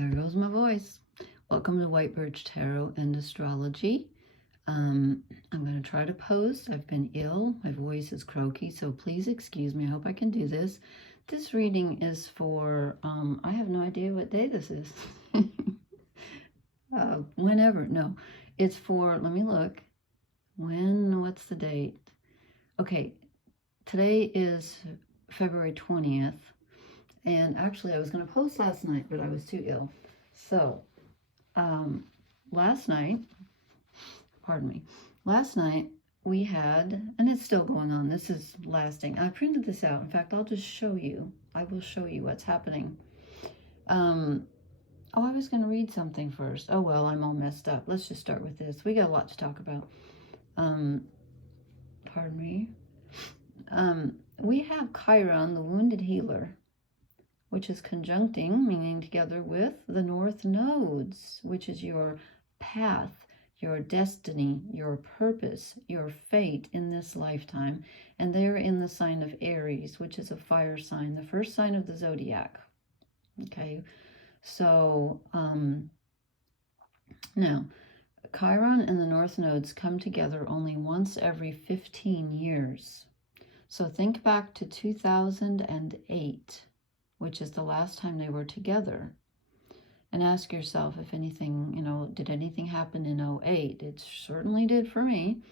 There goes my voice. Welcome to White Birch Tarot and Astrology. I'm going to try to post. I've been ill. My voice is croaky, so please excuse me. I hope I can do this. This reading is for, I have no idea what day this is. Whenever. No, it's for, let me look. What's the date? Okay, today is February 20th. And actually, I was going to post last night, but I was too ill. So, last night we had, and it's still going on. This is lasting. I printed this out. In fact, I'll just show you. I will show you what's happening. Oh, I was going to read something first. Oh, well, I'm all messed up. Let's just start with this. We got a lot to talk about. Pardon me. We have Chiron, the wounded healer, which is conjuncting, meaning together with the north nodes, which is your path, your destiny, your purpose, your fate in this lifetime. And they're in the sign of Aries, which is a fire sign, the first sign of the zodiac. Okay, so now Chiron and the north nodes come together only once every 15 years. So think back to 2008. Which is the last time they were together. And ask yourself if anything, did anything happen in 08? It certainly did for me.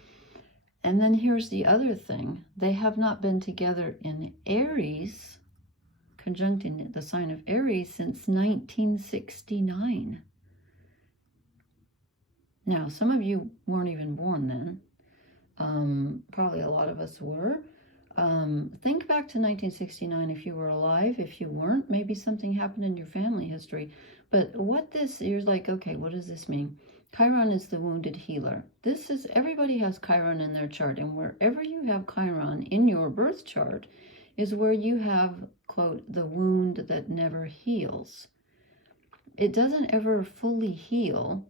And then here's the other thing. They have not been together in Aries, conjuncting the sign of Aries, since 1969. Now, some of you weren't even born then. Probably a lot of us were. Think back to 1969 if you were alive. If you weren't, maybe something happened in your family history. But you're like, okay, what does this mean? Chiron is the wounded healer. Everybody has Chiron in their chart, and wherever you have Chiron in your birth chart is where you have, quote, the wound that never heals. It doesn't ever fully heal,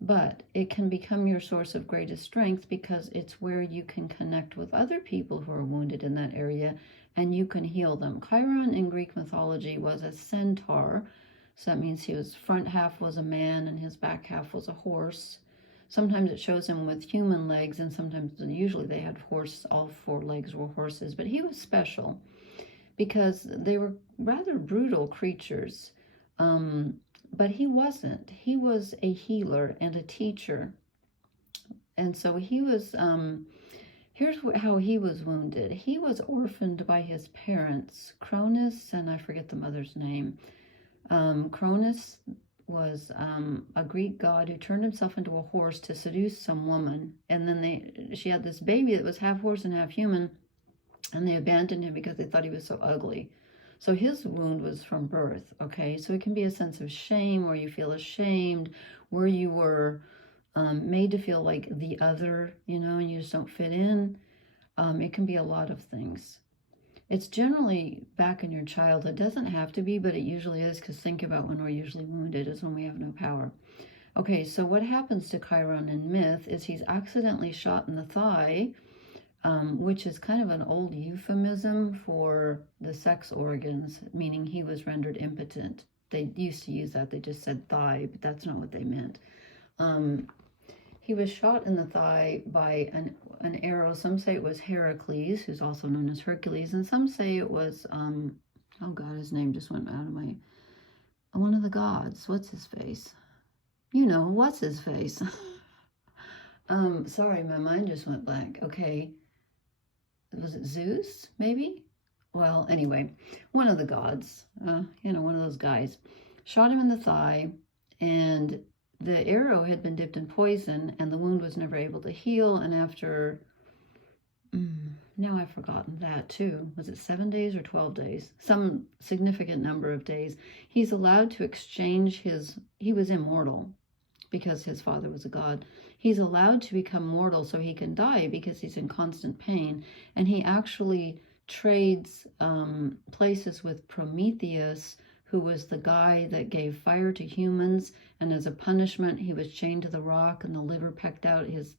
but it can become your source of greatest strength because it's where you can connect with other people who are wounded in that area and you can heal them. Chiron in Greek mythology was a centaur. So that means his front half was a man and his back half was a horse. Sometimes it shows him with human legs, and usually they had all four legs were horses. But he was special because they were rather brutal creatures. But he wasn't. He was a healer and a teacher. And so he was, here's how he was wounded. He was orphaned by his parents, Cronus, and I forget the mother's name. Cronus was a Greek god who turned himself into a horse to seduce some woman. And then she had this baby that was half horse and half human, and they abandoned him because they thought he was so ugly. So his wound was from birth, okay? So it can be a sense of shame where you feel ashamed, where you were made to feel like the other, and you just don't fit in. It can be a lot of things. It's generally back in your childhood. It doesn't have to be, but it usually is, because think about when we're usually wounded is when we have no power. Okay, so what happens to Chiron in myth is he's accidentally shot in the thigh, which is kind of an old euphemism for the sex organs, meaning he was rendered impotent. They used to use that. They just said thigh, but that's not what they meant. He was shot in the thigh by an arrow. Some say it was Heracles, who's also known as Hercules, and some say it was, oh God, his name just went out of one of the gods. What's his face? What's his face? Sorry, my mind just went blank. Okay. Was it Zeus, maybe? Well, anyway, one of the gods, one of those guys, shot him in the thigh, and the arrow had been dipped in poison, and the wound was never able to heal. And after, now I've forgotten that too. Was it 7 days or 12 days? Some significant number of days. He's allowed to exchange he was immortal because his father was a god. He's allowed to become mortal so he can die because he's in constant pain. And he actually trades places with Prometheus, who was the guy that gave fire to humans. And as a punishment, he was chained to the rock, and the liver pecked out his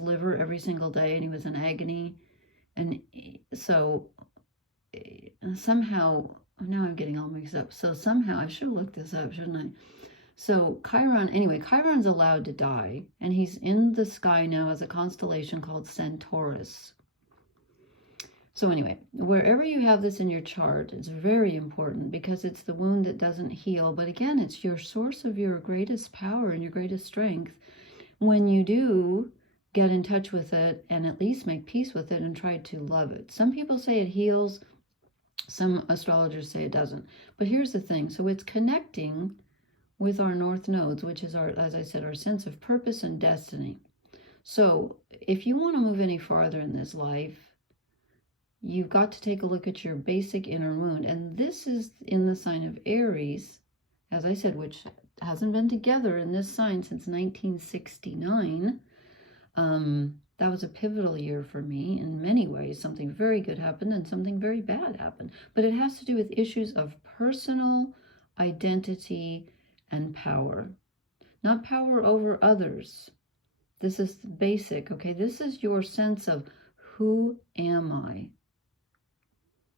liver every single day, and he was in agony. And so somehow oh, now I'm getting all mixed up. So somehow, I should have looked this up, shouldn't I? So Chiron, anyway, Chiron's allowed to die, and he's in the sky now as a constellation called Centaurus. So anyway, wherever you have this in your chart, it's very important because it's the wound that doesn't heal. But again, it's your source of your greatest power and your greatest strength. When you do get in touch with it and at least make peace with it and try to love it. Some people say it heals. Some astrologers say it doesn't. But here's the thing. So it's connecting with our north nodes, which is our, as I said, our sense of purpose and destiny. So if you want to move any farther in this life, you've got to take a look at your basic inner wound. And this is in the sign of Aries, as I said, which hasn't been together in this sign since 1969. That was a pivotal year for me in many ways. Something very good happened and something very bad happened. But it has to do with issues of personal identity and power. Not power over others. This is basic, okay? This is your sense of who am I?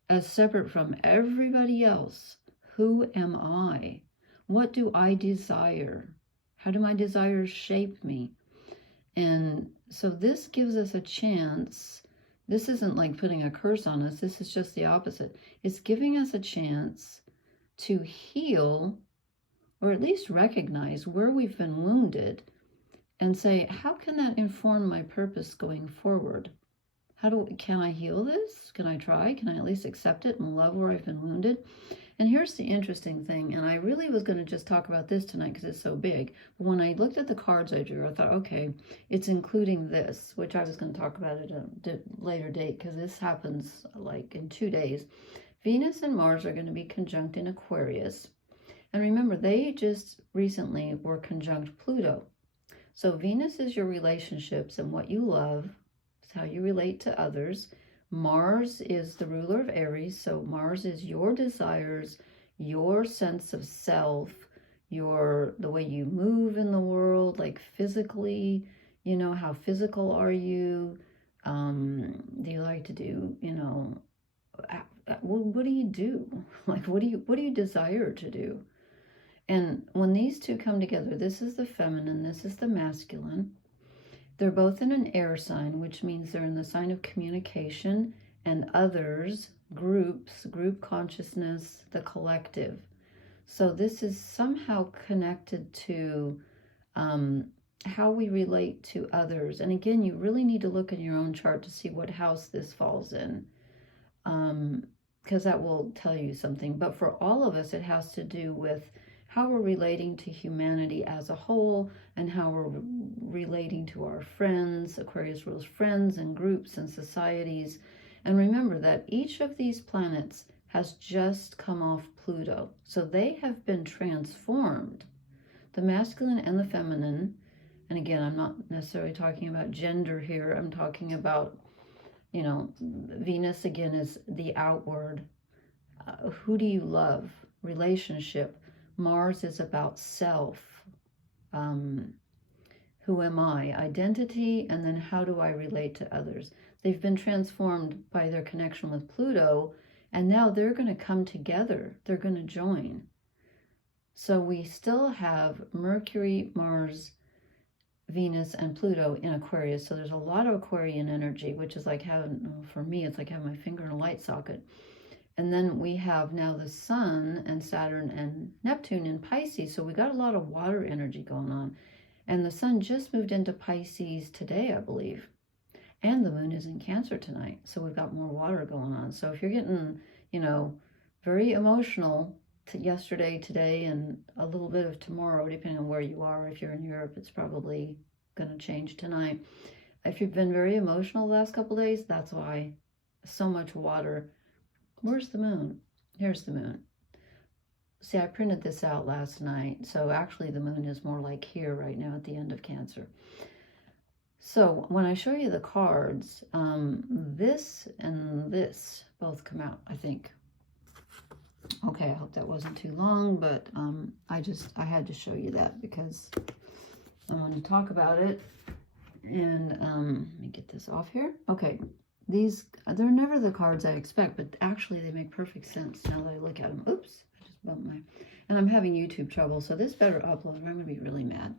As separate from everybody else. Who am I? What do I desire? How do my desires shape me? And so this gives us a chance. This isn't like putting a curse on us. This is just the opposite. It's giving us a chance to heal, or at least recognize where we've been wounded and say, how can that inform my purpose going forward? Can I heal this? Can I try? Can I at least accept it and love where I've been wounded? And here's the interesting thing, and I really was going to just talk about this tonight because it's so big. But when I looked at the cards I drew, I thought, okay, it's including this, which I was going to talk about at a later date because this happens like in 2 days. Venus and Mars are going to be conjunct in Aquarius. And remember, they just recently were conjunct Pluto. So Venus is your relationships and what you love. It's how you relate to others. Mars is the ruler of Aries, so Mars is your desires, your sense of self, the way you move in the world, like physically, you know, how physical are you? Do you like to do, you know, what do you do? Like, what do you desire to do? And when these two come together, this is the feminine, this is the masculine. They're both in an air sign, which means they're in the sign of communication and others, groups, group consciousness, the collective. So this is somehow connected to how we relate to others. And again, you really need to look in your own chart to see what house this falls in, because that will tell you something. But for all of us, it has to do with how we're relating to humanity as a whole and how we're relating to our friends. Aquarius rules friends and groups and societies. And remember that each of these planets has just come off Pluto. So they have been transformed. The masculine and the feminine. And again, I'm not necessarily talking about gender here. I'm talking about, you know, Venus again is the outward. Who do you love? Relationship. Mars is about self. Who am I? Identity, and then how do I relate to others? They've been transformed by their connection with Pluto, and now they're going to come together. They're going to join. So we still have Mercury, Mars, Venus, and Pluto in Aquarius. So there's a lot of Aquarian energy, which is like having, for me, it's like having my finger in a light socket. And then we have now the Sun and Saturn and Neptune in Pisces. So we got a lot of water energy going on. And the Sun just moved into Pisces today, I believe. And the Moon is in Cancer tonight. So we've got more water going on. So if you're getting, you know, very emotional yesterday, today, and a little bit of tomorrow, depending on where you are. If you're in Europe, it's probably going to change tonight. If you've been very emotional the last couple of days, that's why. So much water. Where's the moon? Here's the moon. See, I printed this out last night. So actually the moon is more like here right now at the end of Cancer. So when I show you the cards, this and this both come out, I think. Okay, I hope that wasn't too long, but I had to show you that because I wanted to talk about it. And let me get this off here. Okay, they're never the cards I expect, but actually they make perfect sense now that I look at them. Oops, I just bumped my, and I'm having YouTube trouble, so this better upload or I'm going to be really mad.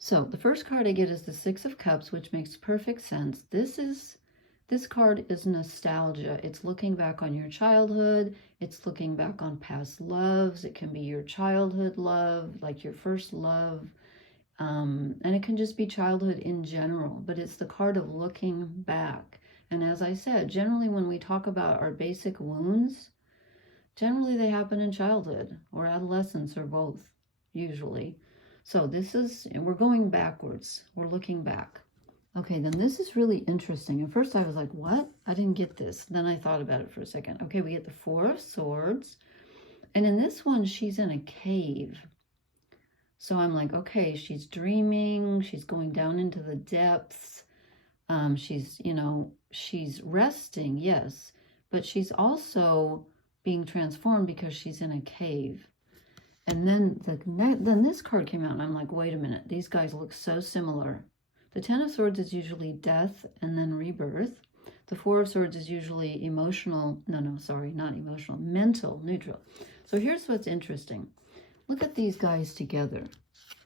So the first card I get is the Six of Cups, which makes perfect sense. This card is nostalgia. It's looking back on your childhood. It's looking back on past loves. It can be your childhood love, like your first love. And it can just be childhood in general, but it's the card of looking back. And as I said, generally when we talk about our basic wounds, generally they happen in childhood or adolescence or both, usually. So this is, we're going backwards. We're looking back. Okay, then this is really interesting. At first I was like, what? I didn't get this. Then I thought about it for a second. Okay, we get the Four of Swords. And in this one, she's in a cave. So I'm like, okay, she's dreaming. She's going down into the depths. She's, you know, she's resting, yes. But she's also being transformed because she's in a cave. And then this card came out and I'm like, wait a minute. These guys look so similar. The Ten of Swords is usually death and then rebirth. The Four of Swords is usually emotional. No, sorry, not emotional. Mental, neutral. So here's what's interesting. Look at these guys together.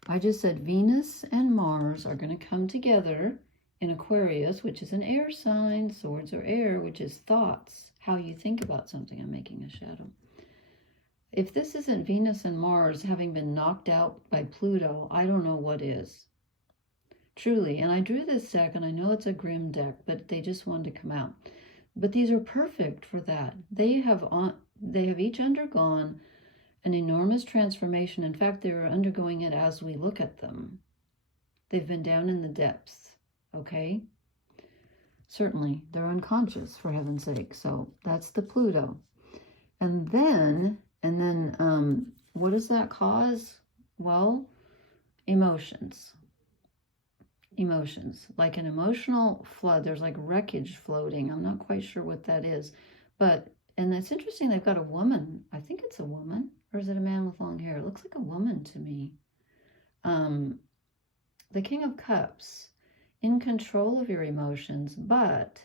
I just said Venus and Mars are going to come together in Aquarius, which is an air sign. Swords are air, which is thoughts, how you think about something. I'm making a shadow. If this isn't Venus and Mars having been knocked out by Pluto, I don't know what is. Truly. And I drew this deck, and I know it's a grim deck, but they just wanted to come out. But these are perfect for that. They have each undergone an enormous transformation. In fact, they're undergoing it as we look at them. They've been down in the depths, okay? Certainly, they're unconscious, for heaven's sake. So that's the Pluto. And then what does that cause? Well, emotions. Emotions, like an emotional flood. There's like wreckage floating. I'm not quite sure what that is. But, and it's interesting, they've got a woman. I think it's a woman. Or is it a man with long hair? It looks like a woman to me. The King of Cups, in control of your emotions, but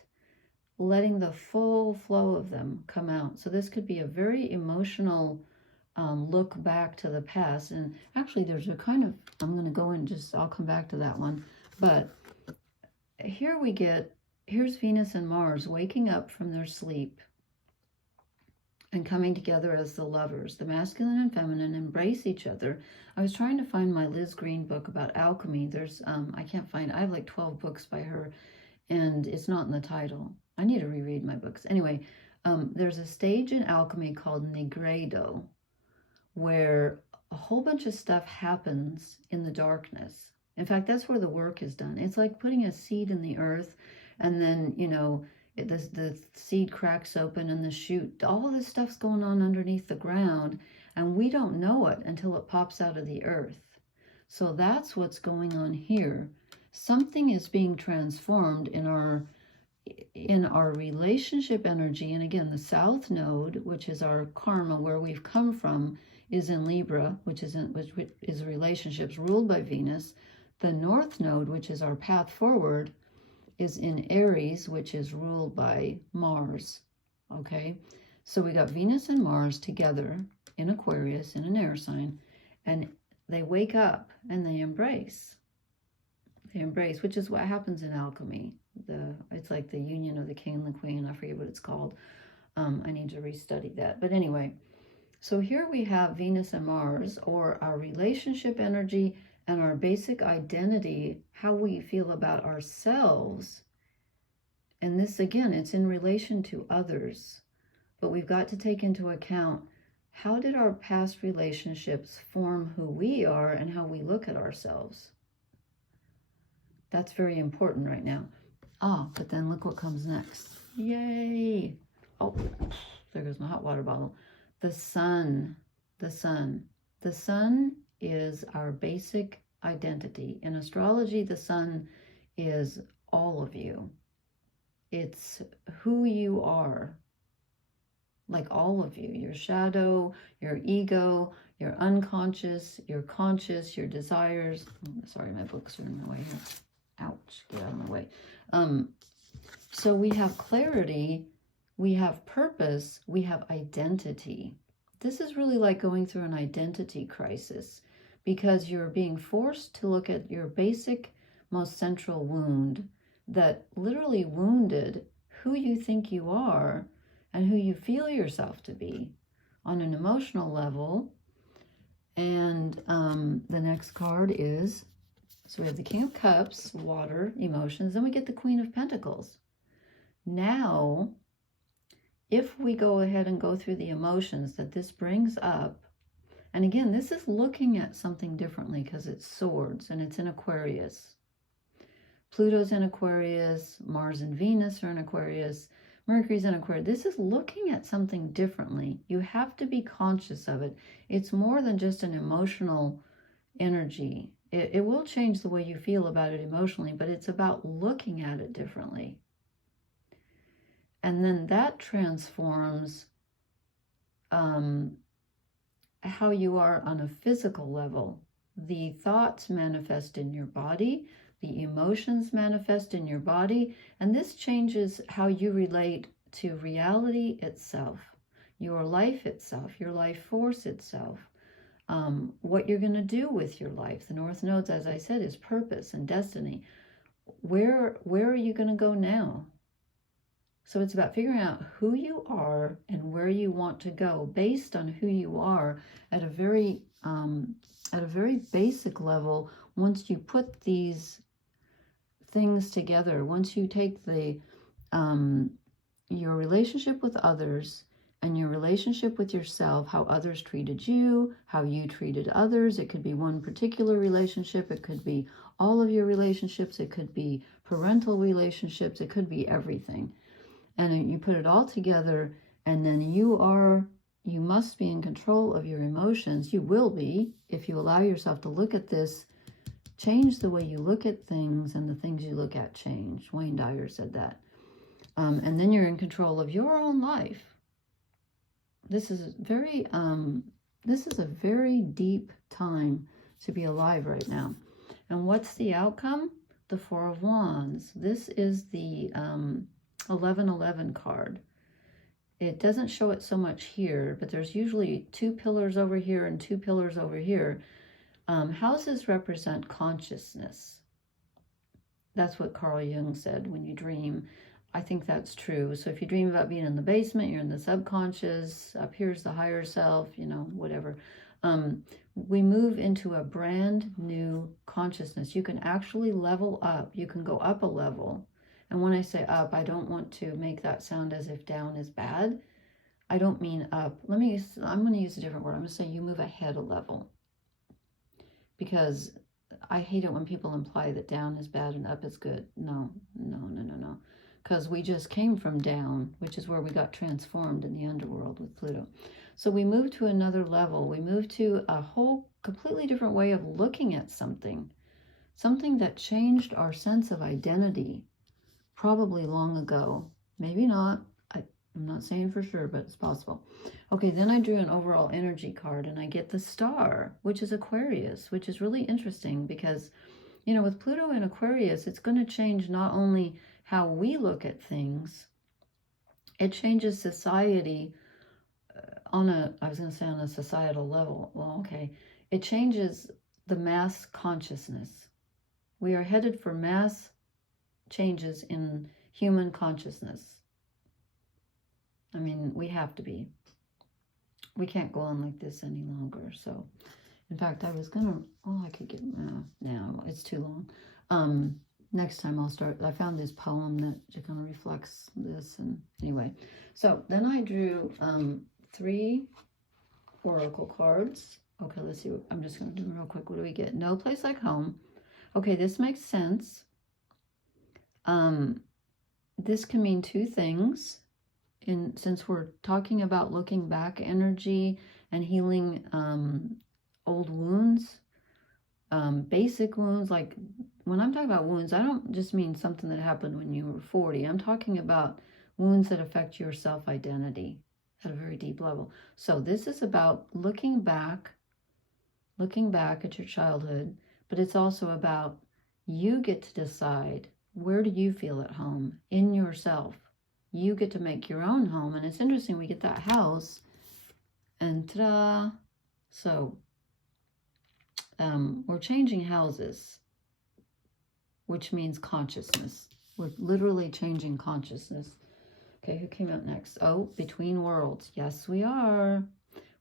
letting the full flow of them come out. So this could be a very emotional look back to the past. And actually there's a kind of, I'm going to go and I'll come back to that one. But here here's Venus and Mars waking up from their sleep and coming together as the lovers. The masculine and feminine embrace each other. I was trying to find my Liz Green book about alchemy. There's, I have like 12 books by her, and it's not in the title. I need to reread my books. Anyway, there's a stage in alchemy called Nigredo, where a whole bunch of stuff happens in the darkness. In fact, that's where the work is done. It's like putting a seed in the earth, and then, you know, the seed cracks open and the shoot. All this stuff's going on underneath the ground, and we don't know it until it pops out of the earth. So that's what's going on here. Something is being transformed in our relationship energy. And again, the South Node, which is our karma, where we've come from, is in Libra, which is relationships ruled by Venus. The North Node, which is our path forward, is in Aries, which is ruled by Mars. Okay, so we got Venus and Mars together in Aquarius, in an air sign, and they wake up and they embrace. They embrace, which is what happens in alchemy. It's like the union of the king and the queen. I forget what it's called. I need to restudy that. But anyway, so here we have Venus and Mars, or our relationship energy and our basic identity, how we feel about ourselves. And this, again, it's in relation to others. But we've got to take into account, how did our past relationships form who we are and how we look at ourselves? That's very important right now. But then look what comes next. Yay! Oh, there goes my hot water bottle. The sun. The sun. The sun is our basic identity. In astrology, the sun is all of you. It's who you are. Like all of you. Your shadow, your ego, your unconscious, your conscious, your desires. Sorry, my books are in the way here. Ouch, get out of my way. So we have clarity, we have purpose, we have identity. This is really like going through an identity crisis because you're being forced to look at your basic, most central wound that literally wounded who you think you are and who you feel yourself to be on an emotional level. And the next card is, so we have the King of Cups, water, emotions, then we get the Queen of Pentacles. Now, if we go ahead and go through the emotions that this brings up, and again, this is looking at something differently because it's swords and it's in Aquarius. Pluto's in Aquarius, Mars and Venus are in Aquarius, Mercury's in Aquarius. This is looking at something differently. You have to be conscious of it. It's more than just an emotional energy. It will change the way you feel about it emotionally, but it's about looking at it differently. And then that transforms how you are on a physical level. The thoughts manifest in your body, the emotions manifest in your body, and this changes how you relate to reality itself, your life itself, your life force itself, what you're going to do with your life. The North Nodes, as I said, is purpose and destiny. Where are you going to go now? So it's about figuring out who you are and where you want to go based on who you are at a very basic level. Once you put these things together, once you take the your relationship with others and your relationship with yourself, how others treated you, how you treated others. It could be one particular relationship. It could be all of your relationships. It could be parental relationships. It could be everything. And you put it all together, and then you must be in control of your emotions. You will be if you allow yourself to look at this, change the way you look at things, and the things you look at change. Wayne Dyer said that. And then you're in control of your own life. This is a very deep time to be alive right now. And what's the outcome? The Four of Wands. This is the 1111 card. It doesn't show it so much here, but there's usually two pillars over here and two pillars over here. Houses represent consciousness. That's what Carl Jung said, when you dream. I think that's true. So if you dream about being in the basement, you're in the subconscious, up here's the higher self, whatever. We move into a brand new consciousness. You can actually level up. You can go up a level. And when I say up, I don't want to make that sound as if down is bad. I don't mean up. I'm going to use a different word. I'm going to say you move ahead a level. Because I hate it when people imply that down is bad and up is good. No. Because we just came from down, which is where we got transformed in the underworld with Pluto. So we moved to another level. We moved to a whole completely different way of looking at something. Something that changed our sense of identity. Probably long ago. Maybe not. I'm not saying for sure, but it's possible. Okay, then I drew an overall energy card, and I get the star, which is Aquarius, which is really interesting because, with Pluto in Aquarius, it's going to change not only how we look at things, it changes society on a societal level. Well, okay. It changes the mass consciousness. We are headed for mass changes in human consciousness. I mean, we have to be. We can't go on like this any longer. So, in fact, I was gonna, I could get, no, it's too long. Next time I'll start, I found this poem that kind of reflects this, and anyway. So, then I drew 3 oracle cards. Okay, let's see, I'm just gonna do real quick. What do we get? No place like home. Okay, this makes sense. This can mean 2 things. Since we're talking about looking back energy and healing old wounds, basic wounds, like when I'm talking about wounds, I don't just mean something that happened when you were 40. I'm talking about wounds that affect your self-identity at a very deep level. So this is about looking back at your childhood, but it's also about you get to decide Where do you feel at home in yourself? You get to make your own home. And it's interesting, we get that house and ta-da. So we're changing houses, which means consciousness. We're literally changing consciousness. Okay, who came up next? Oh, between worlds. Yes, we are.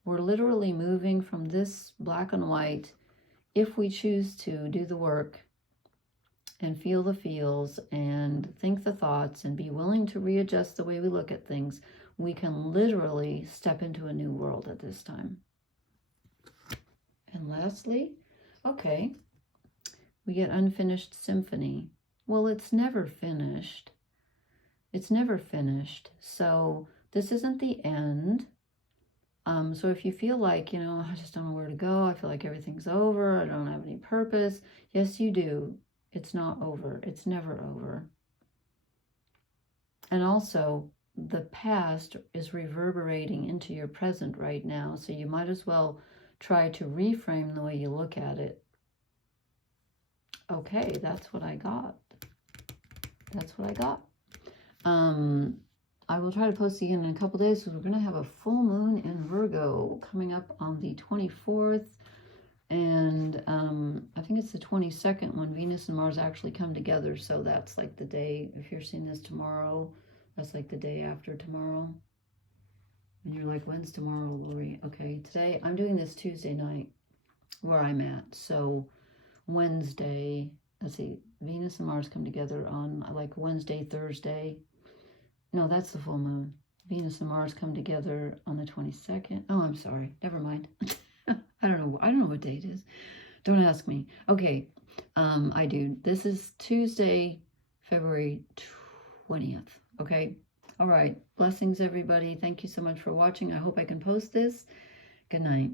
We're literally moving from this black and white, if we choose to do the work and feel the feels and think the thoughts and be willing to readjust the way we look at things, we can literally step into a new world at this time. And lastly, okay, we get unfinished symphony. Well, it's never finished. It's never finished. So this isn't the end. So if you feel like, you know, I just don't know where to go, I feel like everything's over, I don't have any purpose. Yes, you do. It's not over. It's never over. And also, the past is reverberating into your present right now. So you might as well try to reframe the way you look at it. Okay, that's what I got. That's what I got. I will try to post again in a couple days because we're going to have a full moon in Virgo coming up on the 24th. And I think it's the 22nd when Venus and Mars actually come together. So that's like the day, if you're seeing this tomorrow, that's like the day after tomorrow. And you're like, when's tomorrow, Lori? Okay, today, I'm doing this Tuesday night where I'm at. So Wednesday, let's see, Venus and Mars come together on like Wednesday, Thursday. No, that's the full moon. Venus and Mars come together on the 22nd. Oh, I'm sorry. Never mind. I don't know what date it is. Don't ask me. Okay, I do. This is Tuesday, February 20th. Okay. All right. Blessings, everybody. Thank you so much for watching. I hope I can post this. Good night.